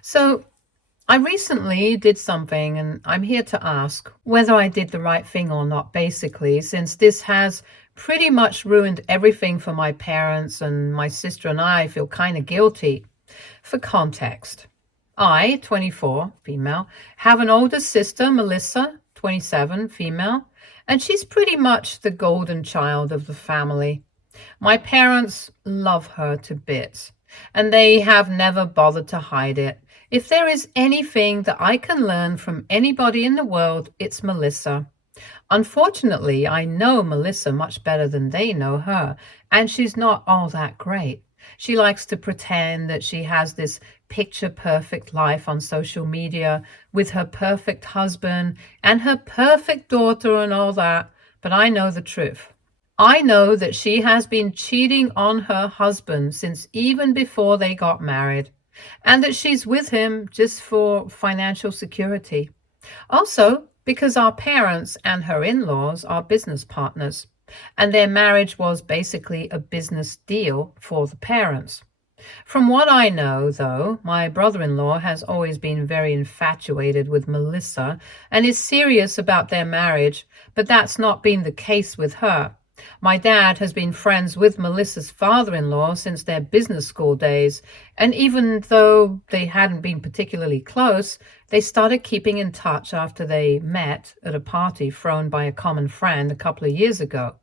So, I recently did something, and I'm here to ask whether I did the right thing or not, basically, since this has pretty much ruined everything for my parents, and my sister and I feel kind of guilty. For context, I, 24, female, have an older sister, Melissa, 27, female, and she's pretty much the golden child of the family. My parents love her to bits, and they have never bothered to hide it. If there is anything that I can learn from anybody in the world, it's Melissa. Unfortunately, I know Melissa much better than they know her, and she's not all that great. She likes to pretend that she has this picture perfect life on social media with her perfect husband and her perfect daughter and all that, but I know the truth. I know that she has been cheating on her husband since even before they got married, and that she's with him just for financial security. Also, because our parents and her in laws are business partners, and their marriage was basically a business deal for the parents. From what I know, though, my brother in law has always been very infatuated with Melissa and is serious about their marriage, but that's not been the case with her. My dad has been friends with Melissa's father in law since their business school days, and even though they hadn't been particularly close, they started keeping in touch after they met at a party thrown by a common friend a couple of years ago.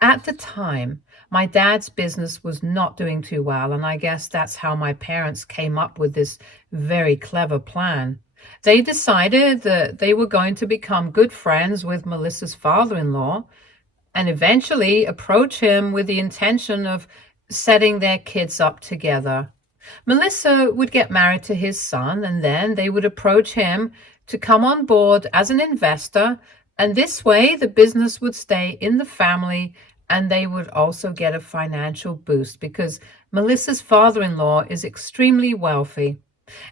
At the time, my dad's business was not doing too well, and I guess that's how my parents came up with this very clever plan. They decided that they were going to become good friends with Melissa's father in law and eventually approach him with the intention of setting their kids up together. Melissa would get married to his son, and then they would approach him to come on board as an investor. And this way, the business would stay in the family, and they would also get a financial boost because Melissa's father in law is extremely wealthy.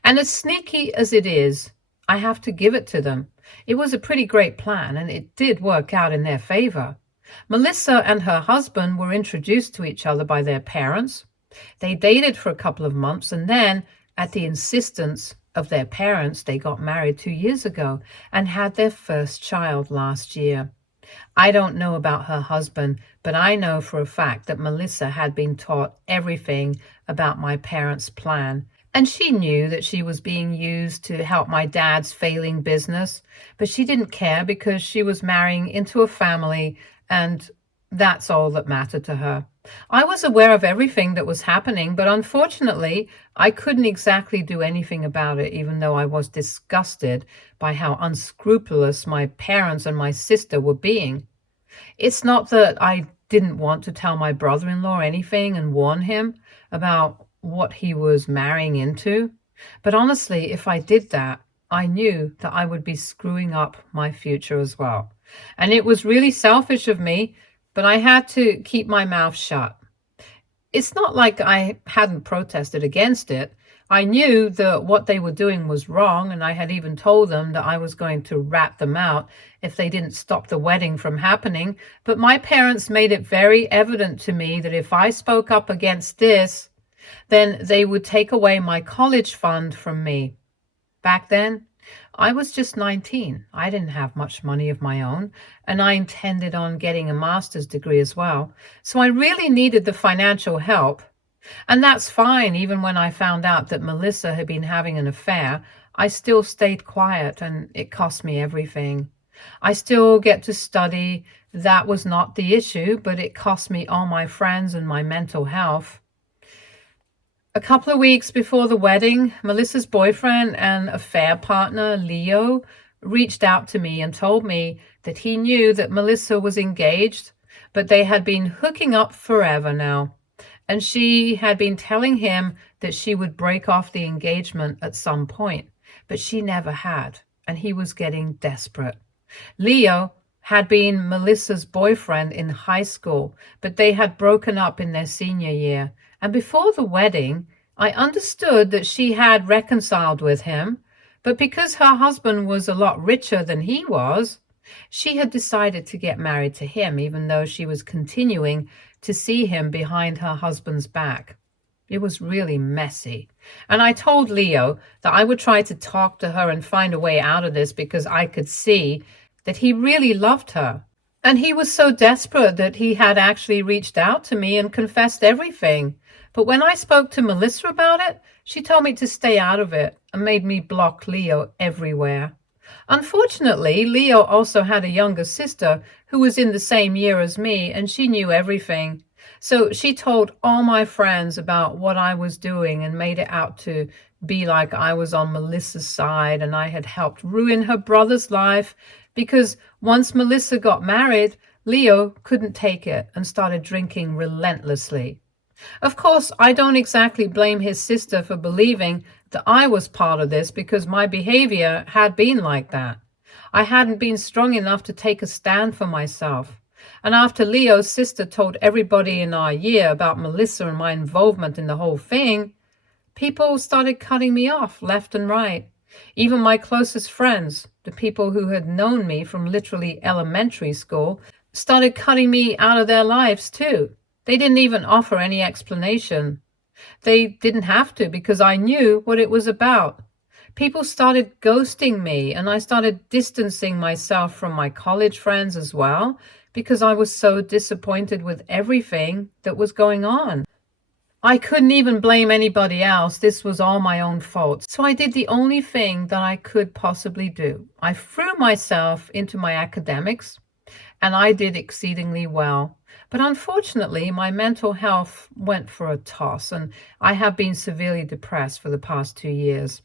And as sneaky as it is, I have to give it to them. It was a pretty great plan, and it did work out in their favor. Melissa and her husband were introduced to each other by their parents. They dated for a couple of months, and then, at the insistence of their parents, they got married 2 years ago and had their first child last year. I don't know about her husband, but I know for a fact that Melissa had been taught everything about my parents' plan. And she knew that she was being used to help my dad's failing business, but she didn't care because she was marrying into a family, and that's all that mattered to her. I was aware of everything that was happening, but unfortunately, I couldn't exactly do anything about it, even though I was disgusted by how unscrupulous my parents and my sister were being. It's not that I didn't want to tell my brother-in-law anything and warn him about what he was marrying into, but honestly, if I did that, I knew that I would be screwing up my future as well. And it was really selfish of me, but I had to keep my mouth shut. It's not like I hadn't protested against it. I knew that what they were doing was wrong, and I had even told them that I was going to rat them out if they didn't stop the wedding from happening. But my parents made it very evident to me that if I spoke up against this, then they would take away my college fund from me. Back then, I was just 19. I didn't have much money of my own, and I intended on getting a master's degree as well. So I really needed the financial help. And that's fine. Even when I found out that Melissa had been having an affair, I still stayed quiet, and it cost me everything. I still get to study. That was not the issue, but it cost me all my friends and my mental health. A couple of weeks before the wedding, Melissa's boyfriend and affair partner, Leo, reached out to me and told me that he knew that Melissa was engaged, but they had been hooking up forever now. And she had been telling him that she would break off the engagement at some point, but she never had, and he was getting desperate. Leo had been Melissa's boyfriend in high school, but they had broken up in their senior year. And before the wedding, I understood that she had reconciled with him, but because her husband was a lot richer than he was, she had decided to get married to him, even though she was continuing to see him behind her husband's back. It was really messy. And I told Leo that I would try to talk to her and find a way out of this because I could see that he really loved her. And he was so desperate that he had actually reached out to me and confessed everything. But when I spoke to Melissa about it, she told me to stay out of it and made me block Leo everywhere. Unfortunately, Leo also had a younger sister who was in the same year as me, and she knew everything. So she told all my friends about what I was doing and made it out to be like I was on Melissa's side and I had helped ruin her brother's life because once Melissa got married, Leo couldn't take it and started drinking relentlessly. Of course, I don't exactly blame his sister for believing that I was part of this because my behavior had been like that. I hadn't been strong enough to take a stand for myself. And after Leo's sister told everybody in our year about Melissa and my involvement in the whole thing, people started cutting me off left and right. Even my closest friends, the people who had known me from literally elementary school, started cutting me out of their lives too. They didn't even offer any explanation. They didn't have to because I knew what it was about. People started ghosting me and I started distancing myself from my college friends as well because I was so disappointed with everything that was going on. I couldn't even blame anybody else. This was all my own fault. So I did the only thing that I could possibly do. I threw myself into my academics and I did exceedingly well. But unfortunately, my mental health went for a toss and I have been severely depressed for the past 2 years.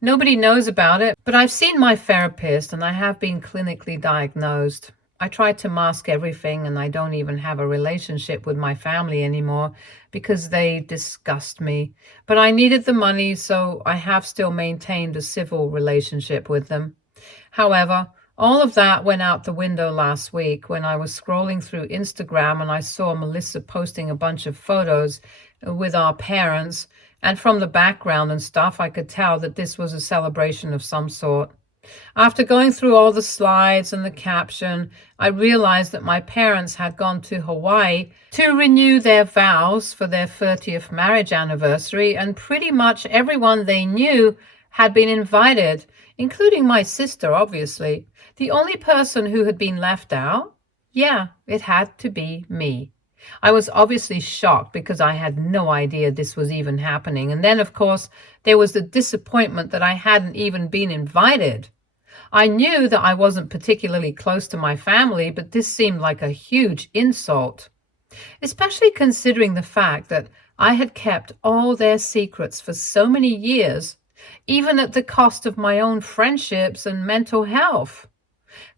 Nobody knows about it, but I've seen my therapist and I have been clinically diagnosed. I tried to mask everything and I don't even have a relationship with my family anymore because they disgust me. But I needed the money, so I have still maintained a civil relationship with them. However, all of that went out the window last week when I was scrolling through Instagram and I saw Melissa posting a bunch of photos with our parents. And from the background and stuff, I could tell that this was a celebration of some sort. After going through all the slides and the caption, I realized that my parents had gone to Hawaii to renew their vows for their 30th marriage anniversary, and pretty much everyone they knew had been invited, including my sister, obviously. The only person who had been left out, yeah, it had to be me. I was obviously shocked because I had no idea this was even happening. And then, of course, there was the disappointment that I hadn't even been invited. I knew that I wasn't particularly close to my family, but this seemed like a huge insult, especially considering the fact that I had kept all their secrets for so many years, even at the cost of my own friendships and mental health.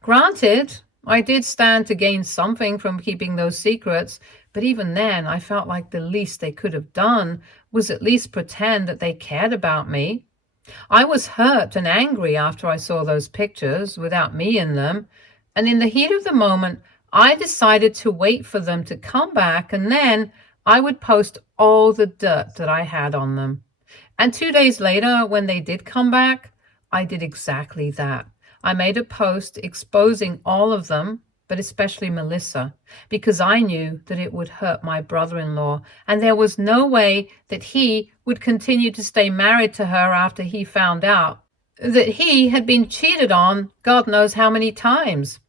Granted, I did stand to gain something from keeping those secrets, but even then I felt like the least they could have done was at least pretend that they cared about me. I was hurt and angry after I saw those pictures without me in them, and in the heat of the moment, I decided to wait for them to come back and then I would post all the dirt that I had on them. And 2 days later, when they did come back, I did exactly that. I made a post exposing all of them, but especially Melissa, because I knew that it would hurt my brother-in-law, and there was no way that he would continue to stay married to her after he found out that he had been cheated on God knows how many times.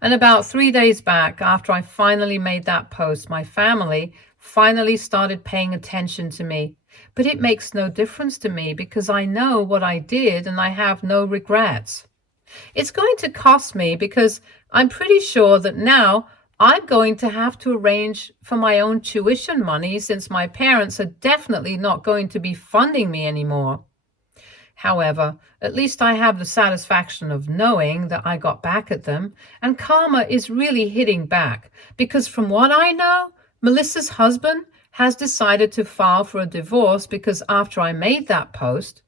And about 3 days back, after I finally made that post, my family finally started paying attention to me. But it makes no difference to me because I know what I did and I have no regrets. It's going to cost me because I'm pretty sure that now I'm going to have to arrange for my own tuition money since my parents are definitely not going to be funding me anymore. However, at least I have the satisfaction of knowing that I got back at them, and karma is really hitting back because from what I know, Melissa's husband has decided to file for a divorce because after I made that post,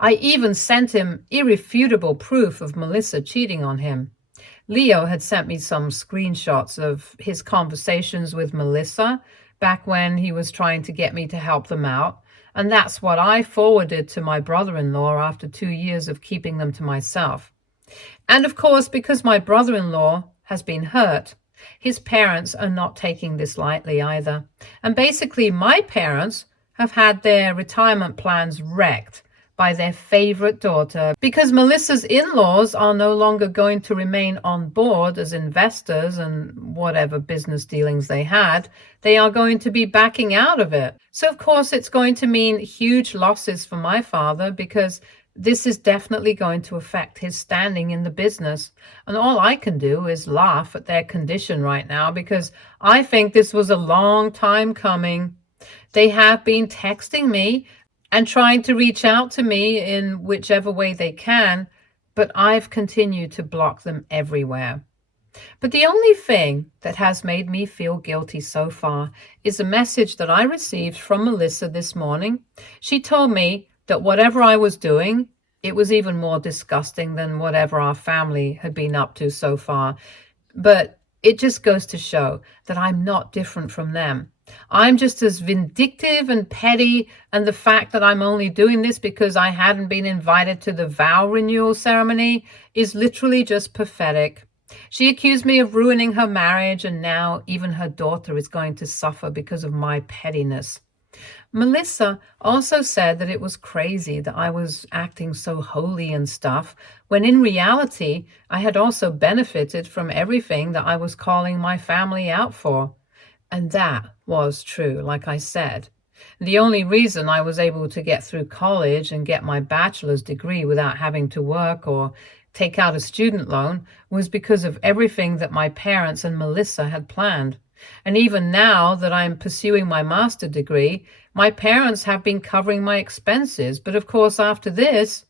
I even sent him irrefutable proof of Melissa cheating on him. Leo had sent me some screenshots of his conversations with Melissa back when he was trying to get me to help them out, and that's what I forwarded to my brother-in-law after 2 years of keeping them to myself. And of course, because my brother-in-law has been hurt, his parents are not taking this lightly either. And basically, my parents have had their retirement plans wrecked by their favorite daughter because Melissa's in-laws are no longer going to remain on board as investors and whatever business dealings they had. They are going to be backing out of it. So of course it's going to mean huge losses for my father because this is definitely going to affect his standing in the business. And all I can do is laugh at their condition right now because I think this was a long time coming. They have been texting me and trying to reach out to me in whichever way they can, but I've continued to block them everywhere. But the only thing that has made me feel guilty so far is a message that I received from Melissa this morning. She told me that whatever I was doing, it was even more disgusting than whatever our family had been up to so far. But it just goes to show that I'm not different from them. I'm just as vindictive and petty, and the fact that I'm only doing this because I hadn't been invited to the vow renewal ceremony is literally just pathetic. She accused me of ruining her marriage, and now even her daughter is going to suffer because of my pettiness. Melissa also said that it was crazy that I was acting so holy and stuff, when in reality, I had also benefited from everything that I was calling my family out for. And that was true, like I said. The only reason I was able to get through college and get my bachelor's degree without having to work or take out a student loan was because of everything that my parents and Melissa had planned. And even now that I'm pursuing my master's degree, my parents have been covering my expenses. But of course, after this,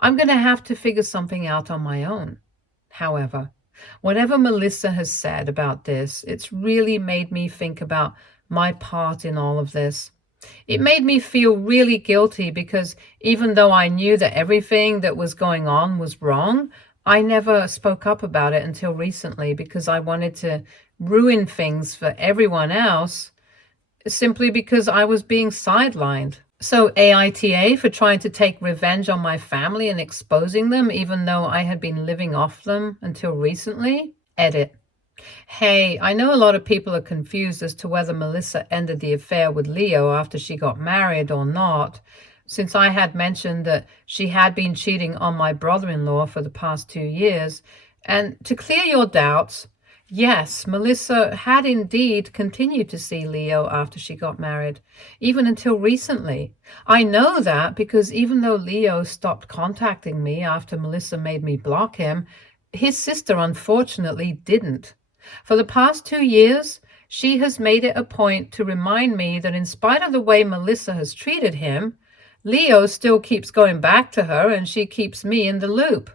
I'm going to have to figure something out on my own. However, whatever Melissa has said about this, it's really made me think about my part in all of this. It made me feel really guilty because even though I knew that everything that was going on was wrong, I never spoke up about it until recently because I wanted to ruin things for everyone else simply because I was being sidelined. So AITA for trying to take revenge on my family and exposing them, even though I had been living off them until recently. Edit. Hey, I know a lot of people are confused as to whether Melissa ended the affair with Leo after she got married or not, since I had mentioned that she had been cheating on my brother-in-law for the past 2 years. And to clear your doubts, yes, Melissa had indeed continued to see Leo after she got married, even until recently. I know that because even though Leo stopped contacting me after Melissa made me block him, his sister unfortunately didn't. For the past 2 years, she has made it a point to remind me that in spite of the way Melissa has treated him, Leo still keeps going back to her and she keeps me in the loop.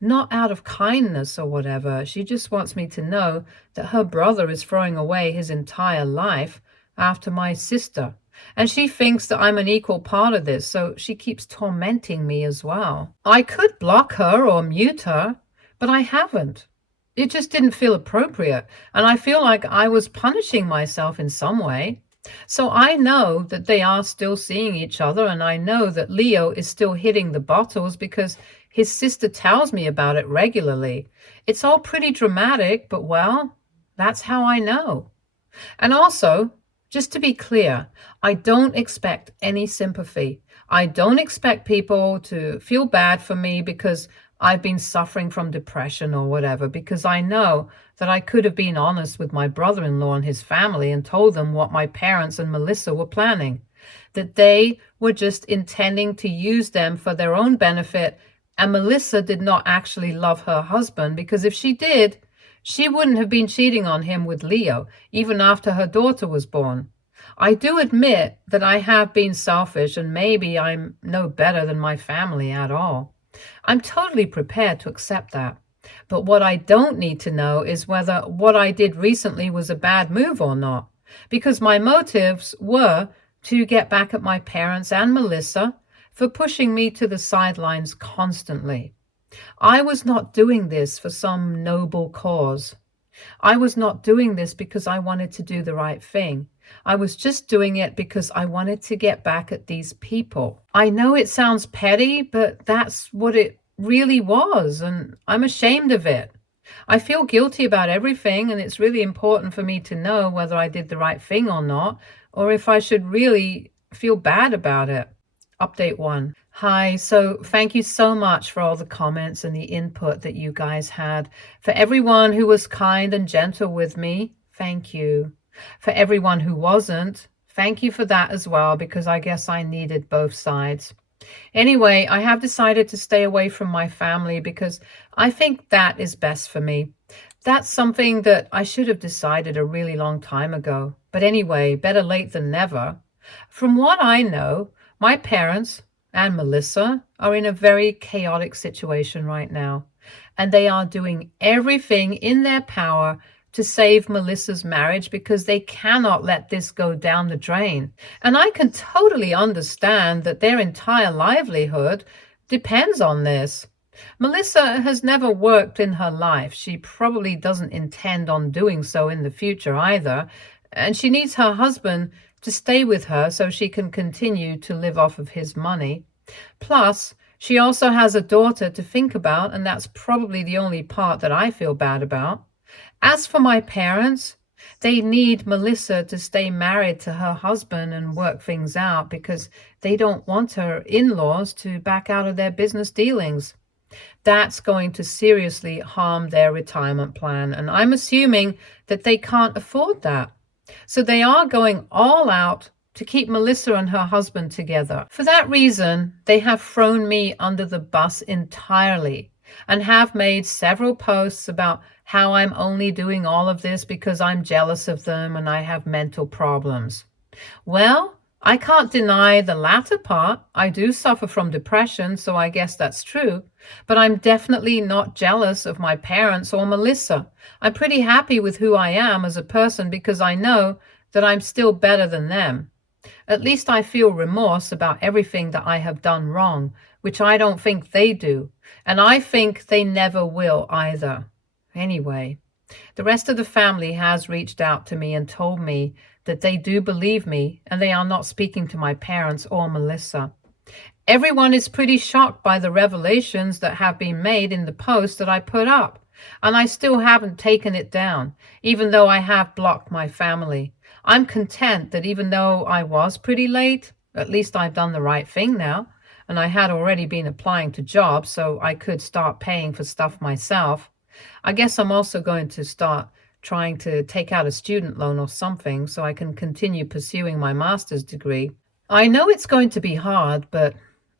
Not out of kindness or whatever. She just wants me to know that her brother is throwing away his entire life after my sister. And she thinks that I'm an equal part of this, so she keeps tormenting me as well. I could block her or mute her, but I haven't. It just didn't feel appropriate, and I feel like I was punishing myself in some way. So I know that they are still seeing each other, and I know that Leo is still hitting the bottles because his sister tells me about it regularly. It's all pretty dramatic, but well, that's how I know. And also, just to be clear, I don't expect any sympathy. I don't expect people to feel bad for me because I've been suffering from depression or whatever, because I know that I could have been honest with my brother-in-law and his family and told them what my parents and Melissa were planning, that they were just intending to use them for their own benefit, and Melissa did not actually love her husband, because if she did, she wouldn't have been cheating on him with Leo, even after her daughter was born. I do admit that I have been selfish, and maybe I'm no better than my family at all. I'm totally prepared to accept that. But what I don't need to know is whether what I did recently was a bad move or not, because my motives were to get back at my parents and Melissa for pushing me to the sidelines constantly. I was not doing this for some noble cause. I was not doing this because I wanted to do the right thing. I was just doing it because I wanted to get back at these people. I know it sounds petty, but that's what it really was, and I'm ashamed of it. I feel guilty about everything, and it's really important for me to know whether I did the right thing or not, or if I should really feel bad about it. Update 1. Hi, so thank you so much for all the comments and the input that you guys had. For everyone who was kind and gentle with me, thank you. For everyone who wasn't, thank you for that as well, because I guess I needed both sides. Anyway, I have decided to stay away from my family because I think that is best for me. That's something that I should have decided a really long time ago. But anyway, better late than never. From what I know, my parents and Melissa are in a very chaotic situation right now, and they are doing everything in their power to save Melissa's marriage because they cannot let this go down the drain. And I can totally understand that their entire livelihood depends on this. Melissa has never worked in her life. She probably doesn't intend on doing so in the future either. And she needs her husband to stay with her so she can continue to live off of his money. Plus, she also has a daughter to think about, and that's probably the only part that I feel bad about. As for my parents, they need Melissa to stay married to her husband and work things out because they don't want her in-laws to back out of their business dealings. That's going to seriously harm their retirement plan, and I'm assuming that they can't afford that. So they are going all out to keep Melissa and her husband together. For that reason, they have thrown me under the bus entirely and have made several posts about how I'm only doing all of this because I'm jealous of them and I have mental problems. Well, I can't deny the latter part. I do suffer from depression, so I guess that's true. But I'm definitely not jealous of my parents or Melissa. I'm pretty happy with who I am as a person because I know that I'm still better than them. At least I feel remorse about everything that I have done wrong, which I don't think they do. And I think they never will either. Anyway, the rest of the family has reached out to me and told me that they do believe me and they are not speaking to my parents or Melissa. Everyone is pretty shocked by the revelations that have been made in the post that I put up, and I still haven't taken it down, even though I have blocked my family. I'm content that even though I was pretty late, at least I've done the right thing now, and I had already been applying to jobs so I could start paying for stuff myself. I guess I'm also going to start trying to take out a student loan or something so I can continue pursuing my master's degree. I know it's going to be hard, but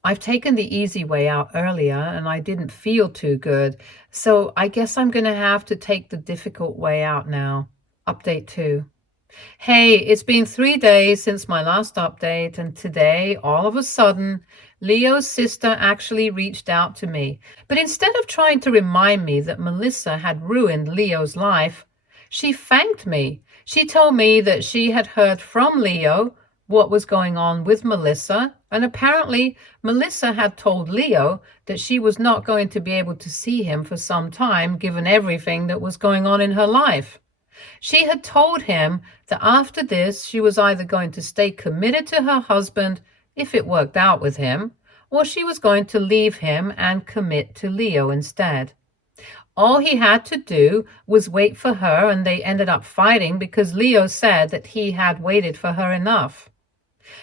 I've taken the easy way out earlier and I didn't feel too good, so I guess I'm going to have to take the difficult way out now. Update 2. Hey, it's been 3 days since my last update, and today, all of a sudden, Leo's sister actually reached out to me. But instead of trying to remind me that Melissa had ruined Leo's life, she thanked me. She told me that she had heard from Leo what was going on with Melissa, and apparently Melissa had told Leo that she was not going to be able to see him for some time given everything that was going on in her life. She had told him that after this she was either going to stay committed to her husband if it worked out with him, or she was going to leave him and commit to Leo instead. All he had to do was wait for her, and they ended up fighting because Leo said that he had waited for her enough.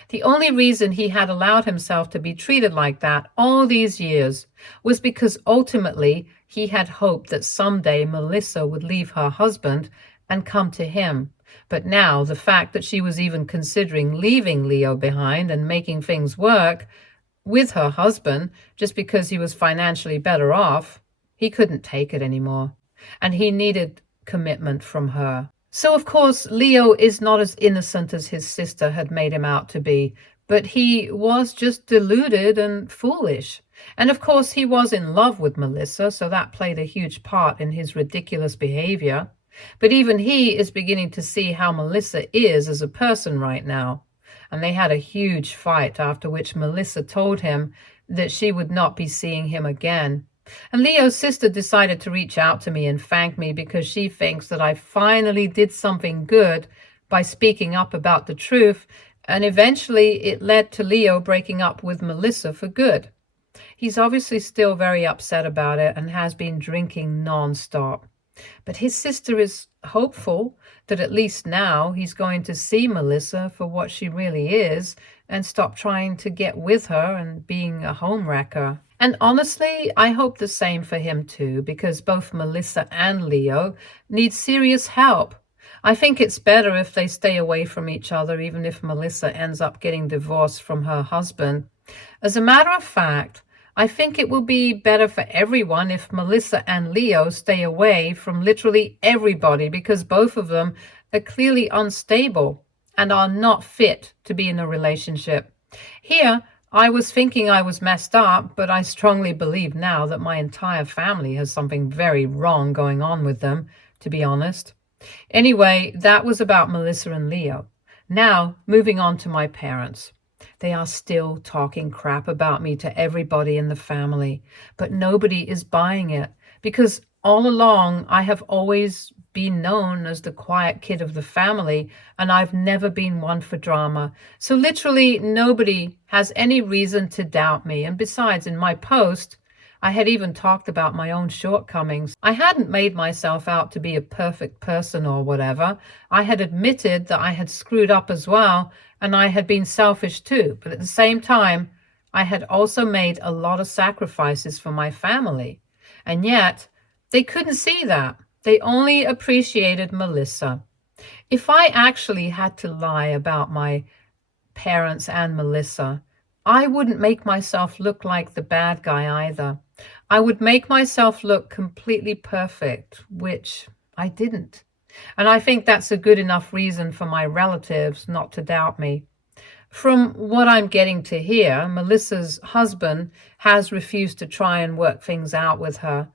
The only reason he had allowed himself to be treated like that all these years was because ultimately he had hoped that someday Melissa would leave her husband and come to him. But now the fact that she was even considering leaving Leo behind and making things work with her husband just because he was financially better off, he couldn't take it anymore, and he needed commitment from her. So, of course, Leo is not as innocent as his sister had made him out to be, but he was just deluded and foolish. And of course, he was in love with Melissa, so that played a huge part in his ridiculous behavior. But even he is beginning to see how Melissa is as a person right now. And they had a huge fight, after which Melissa told him that she would not be seeing him again. And Leo's sister decided to reach out to me and thank me because she thinks that I finally did something good by speaking up about the truth, and eventually it led to Leo breaking up with Melissa for good. He's obviously still very upset about it and has been drinking non-stop. But his sister is hopeful that at least now he's going to see Melissa for what she really is, and stop trying to get with her and being a home wrecker. And honestly, I hope the same for him too, because both Melissa and Leo need serious help. I think it's better if they stay away from each other, even if Melissa ends up getting divorced from her husband. As a matter of fact, I think it will be better for everyone if Melissa and Leo stay away from literally everybody, because both of them are clearly unstable and are not fit to be in a relationship. Here, I was thinking I was messed up, but I strongly believe now that my entire family has something very wrong going on with them, to be honest. Anyway, that was about Melissa and Leo. Now, moving on to my parents. They are still talking crap about me to everybody in the family, but nobody is buying it because all along I have always been known as the quiet kid of the family, and I've never been one for drama. So literally nobody has any reason to doubt me. And besides, in my post, I had even talked about my own shortcomings. I hadn't made myself out to be a perfect person or whatever. I had admitted that I had screwed up as well, and I had been selfish too. But at the same time, I had also made a lot of sacrifices for my family. And yet, they couldn't see that. They only appreciated Melissa. If I actually had to lie about my parents and Melissa, I wouldn't make myself look like the bad guy either. I would make myself look completely perfect, which I didn't. And I think that's a good enough reason for my relatives not to doubt me. From what I'm getting to hear, Melissa's husband has refused to try and work things out with her,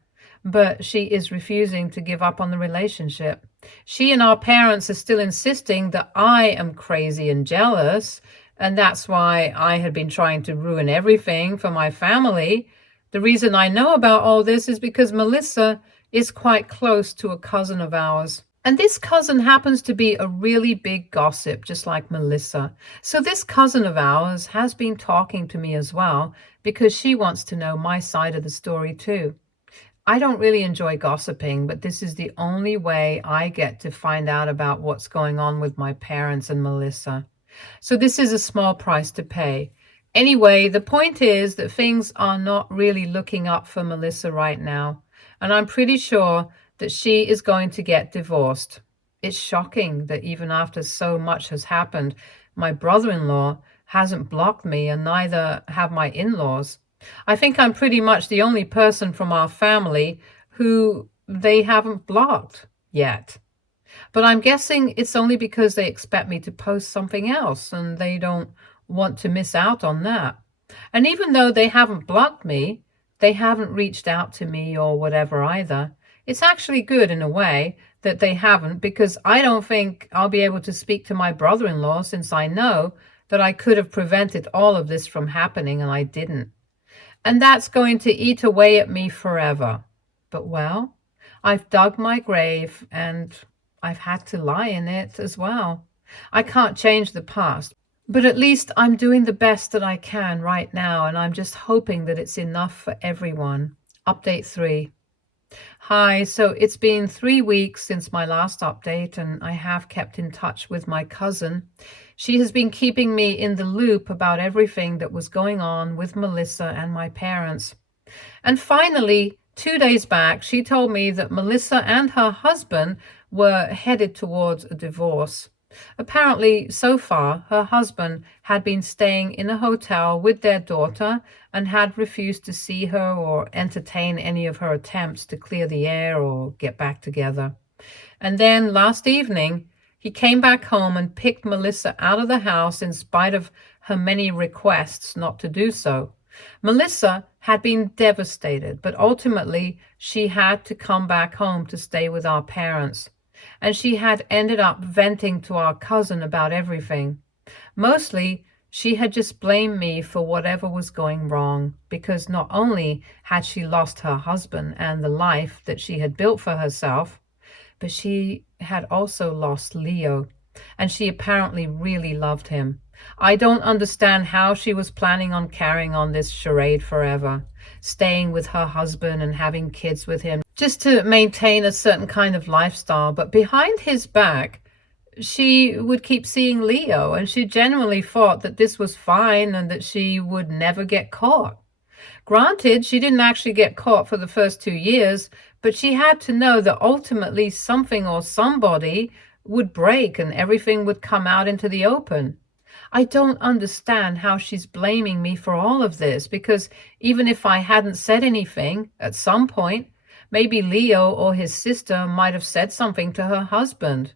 but she is refusing to give up on the relationship. She and our parents are still insisting that I am crazy and jealous, and that's why I had been trying to ruin everything for my family. The reason I know about all this is because Melissa is quite close to a cousin of ours. And this cousin happens to be a really big gossip, just like Melissa. So this cousin of ours has been talking to me as well, because she wants to know my side of the story too. I don't really enjoy gossiping, but this is the only way I get to find out about what's going on with my parents and Melissa. So this is a small price to pay. Anyway, the point is that things are not really looking up for Melissa right now, and I'm pretty sure that she is going to get divorced. It's shocking that even after so much has happened, my brother-in-law hasn't blocked me, and neither have my in-laws. I think I'm pretty much the only person from our family who they haven't blocked yet. But I'm guessing it's only because they expect me to post something else and they don't want to miss out on that. And even though they haven't blocked me, they haven't reached out to me or whatever either. It's actually good in a way that they haven't, because I don't think I'll be able to speak to my brother-in-law, since I know that I could have prevented all of this from happening and I didn't. And that's going to eat away at me forever. But well, I've dug my grave and I've had to lie in it as well. I can't change the past, but at least I'm doing the best that I can right now, and I'm just hoping that it's enough for everyone. Update 3. Hi, so it's been 3 weeks since my last update, and I have kept in touch with my cousin. She has been keeping me in the loop about everything that was going on with Melissa and my parents. And finally, 2 days back, she told me that Melissa and her husband were headed towards a divorce. Apparently, so far, her husband had been staying in a hotel with their daughter and had refused to see her or entertain any of her attempts to clear the air or get back together. And then last evening, he came back home and picked Melissa out of the house in spite of her many requests not to do so. Melissa had been devastated, but ultimately she had to come back home to stay with our parents. And she had ended up venting to our cousin about everything. Mostly, she had just blamed me for whatever was going wrong, because not only had she lost her husband and the life that she had built for herself, but she had also lost Leo, and she apparently really loved him. I don't understand how she was planning on carrying on this charade forever, staying with her husband and having kids with him, just to maintain a certain kind of lifestyle. But behind his back, she would keep seeing Leo, and she genuinely thought that this was fine and that she would never get caught. Granted, she didn't actually get caught for the first 2 years, but she had to know that ultimately something or somebody would break and everything would come out into the open. I don't understand how she's blaming me for all of this, because even if I hadn't said anything, at some point, maybe Leo or his sister might have said something to her husband.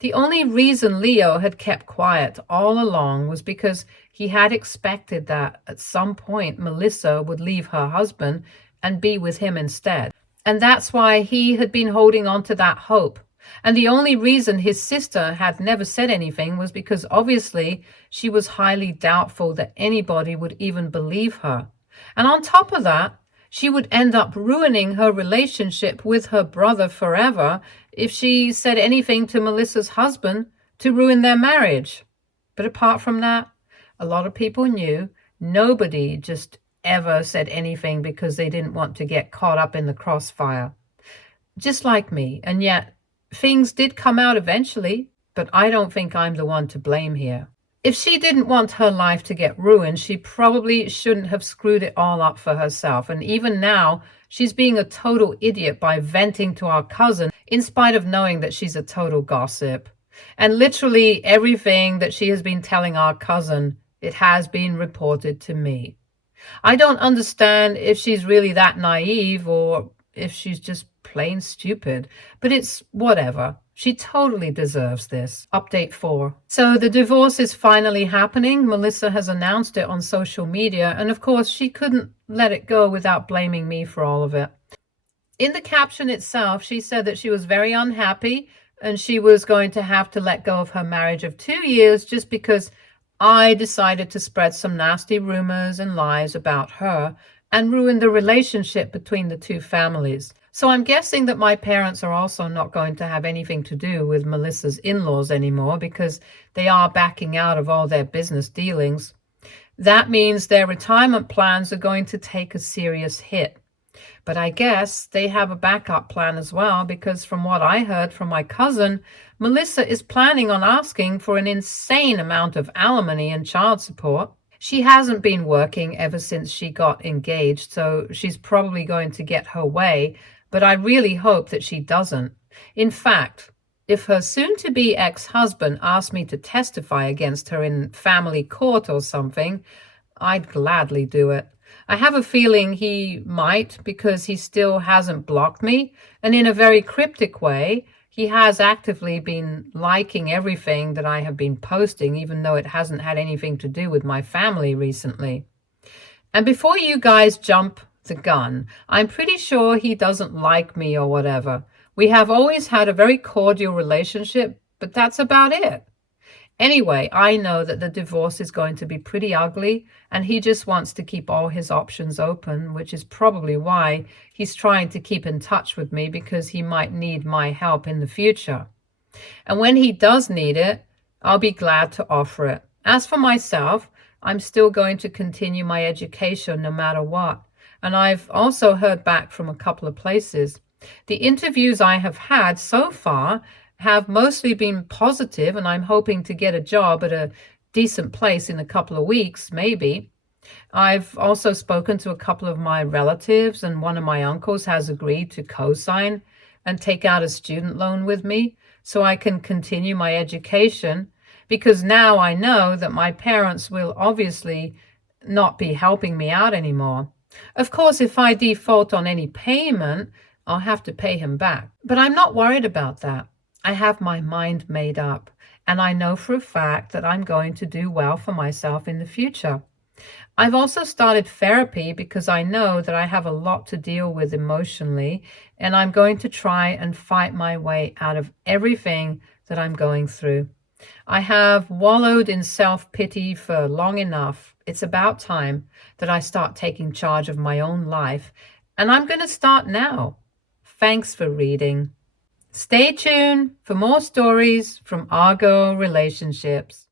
The only reason Leo had kept quiet all along was because he had expected that at some point Melissa would leave her husband and be with him instead. And that's why he had been holding on to that hope. And the only reason his sister had never said anything was because obviously she was highly doubtful that anybody would even believe her. And on top of that, she would end up ruining her relationship with her brother forever if she said anything to Melissa's husband to ruin their marriage. But apart from that, a lot of people knew nobody just ever said anything because they didn't want to get caught up in the crossfire. Just like me. And yet, things did come out eventually, but I don't think I'm the one to blame here. If she didn't want her life to get ruined, she probably shouldn't have screwed it all up for herself. And even now, she's being a total idiot by venting to our cousin, in spite of knowing that she's a total gossip. And literally everything that she has been telling our cousin, it has been reported to me. I don't understand if she's really that naive or if she's just plain stupid, but it's whatever. She totally deserves this. Update 4. So the divorce is finally happening. Melissa has announced it on social media, and of course she couldn't let it go without blaming me for all of it. In the caption itself, she said that she was very unhappy and she was going to have to let go of her marriage of 2 years just because I decided to spread some nasty rumors and lies about her and ruin the relationship between the two families. So I'm guessing that my parents are also not going to have anything to do with Melissa's in-laws anymore because they are backing out of all their business dealings. That means their retirement plans are going to take a serious hit. But I guess they have a backup plan as well, because from what I heard from my cousin, Melissa is planning on asking for an insane amount of alimony and child support. She hasn't been working ever since she got engaged, so she's probably going to get her way, but I really hope that she doesn't. In fact, if her soon-to-be ex-husband asked me to testify against her in family court or something, I'd gladly do it. I have a feeling he might, because he still hasn't blocked me, and in a very cryptic way, he has actively been liking everything that I have been posting, even though it hasn't had anything to do with my family recently. And before you guys jump the gun, I'm pretty sure he doesn't like me or whatever. We have always had a very cordial relationship, but that's about it. Anyway, I know that the divorce is going to be pretty ugly, and he just wants to keep all his options open, which is probably why he's trying to keep in touch with me, because he might need my help in the future. And when he does need it, I'll be glad to offer it. As for myself, I'm still going to continue my education no matter what. And I've also heard back from a couple of places. The interviews I have had so far have mostly been positive, and I'm hoping to get a job at a decent place in a couple of weeks, maybe. I've also spoken to a couple of my relatives, and one of my uncles has agreed to co-sign and take out a student loan with me so I can continue my education, because now I know that my parents will obviously not be helping me out anymore. Of course, if I default on any payment, I'll have to pay him back. But I'm not worried about that. I have my mind made up, and I know for a fact that I'm going to do well for myself in the future. I've also started therapy because I know that I have a lot to deal with emotionally, and I'm going to try and fight my way out of everything that I'm going through. I have wallowed in self-pity for long enough. It's about time that I start taking charge of my own life, and I'm going to start now. Thanks for reading. Stay tuned for more stories from Argo Relationships.